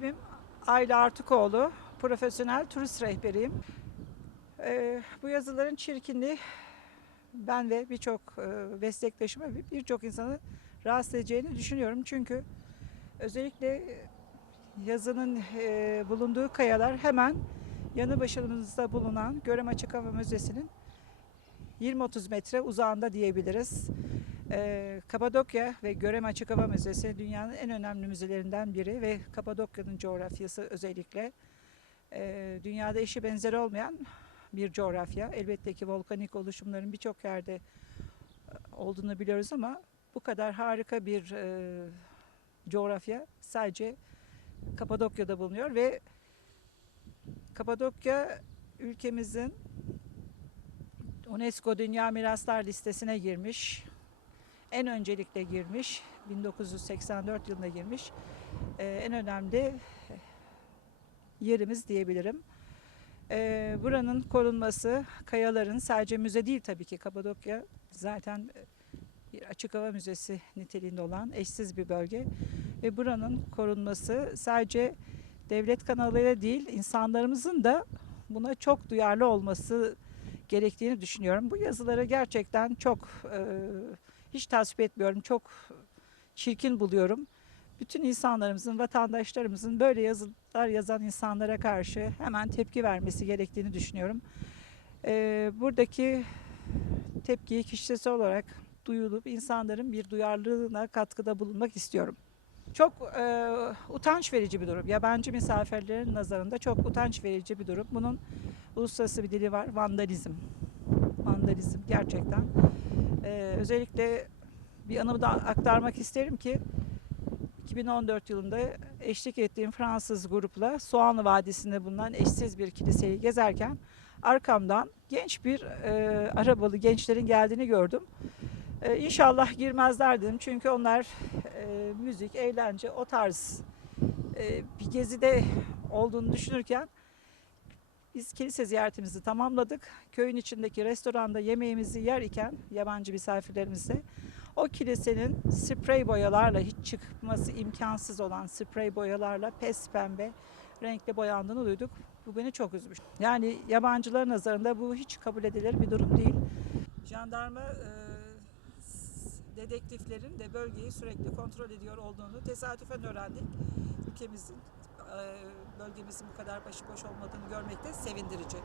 İsmim Ayla Artıkoğlu. Profesyonel turist rehberiyim. Ee, bu yazıların çirkinliği ben ve birçok e, meslektaşımı ve birçok insanı rahatsız edeceğini düşünüyorum. Çünkü özellikle yazının e, bulunduğu kayalar hemen yanı başımızda bulunan Görem Açık Müzesi'nin 20-30 metre uzağında diyebiliriz. Ee, Kapadokya ve Görem Açık Hava Müzesi dünyanın en önemli müzelerinden biri ve Kapadokya'nın coğrafyası özellikle e, dünyada eşi benzeri olmayan bir coğrafya. Elbette ki volkanik oluşumların birçok yerde e, olduğunu biliyoruz ama bu kadar harika bir e, coğrafya sadece Kapadokya'da bulunuyor ve Kapadokya ülkemizin UNESCO Dünya Miraslar listesine girmiş. En öncelikle girmiş. 1984 yılında girmiş. Ee, en önemli yerimiz diyebilirim. Ee, buranın korunması, kayaların sadece müze değil tabii ki Kapadokya zaten bir açık hava müzesi niteliğinde olan eşsiz bir bölge ve buranın korunması sadece devlet kanalıyla değil insanlarımızın da buna çok duyarlı olması gerektiğini düşünüyorum. Bu yazıları gerçekten çok e, hiç tasvip etmiyorum. Çok çirkin buluyorum. Bütün insanlarımızın, vatandaşlarımızın böyle yazılar yazan insanlara karşı hemen tepki vermesi gerektiğini düşünüyorum. E, buradaki tepkiyi kişisel olarak duyulup insanların bir duyarlılığına katkıda bulunmak istiyorum. Çok e, utanç verici bir durum. Yabancı misafirlerin nazarında çok utanç verici bir durum. Bunun uluslararası bir dili var. Vandalizm. Vandalizm gerçekten. Ee, özellikle bir anımı da aktarmak isterim ki 2014 yılında eşlik ettiğim Fransız grupla Soğanlı Vadisi'nde bulunan eşsiz bir kiliseyi gezerken arkamdan genç bir e, arabalı gençlerin geldiğini gördüm. E, inşallah girmezler dedim çünkü onlar e, müzik, eğlence o tarz e, bir gezide olduğunu düşünürken biz kilise ziyaretimizi tamamladık. Köyün içindeki restoranda yemeğimizi yer iken yabancı misafirlerimizle o kilisenin sprey boyalarla hiç çıkması imkansız olan sprey boyalarla pes pembe renkli boyandığını duyduk. Bu beni çok üzmüş. Yani yabancıların nazarında bu hiç kabul edilir bir durum değil. Jandarma e, dedektiflerin de bölgeyi sürekli kontrol ediyor olduğunu tesadüfen öğrendik. Ülkemizin bölgemizin bu kadar başıboş olmadığını görmek de sevindirici.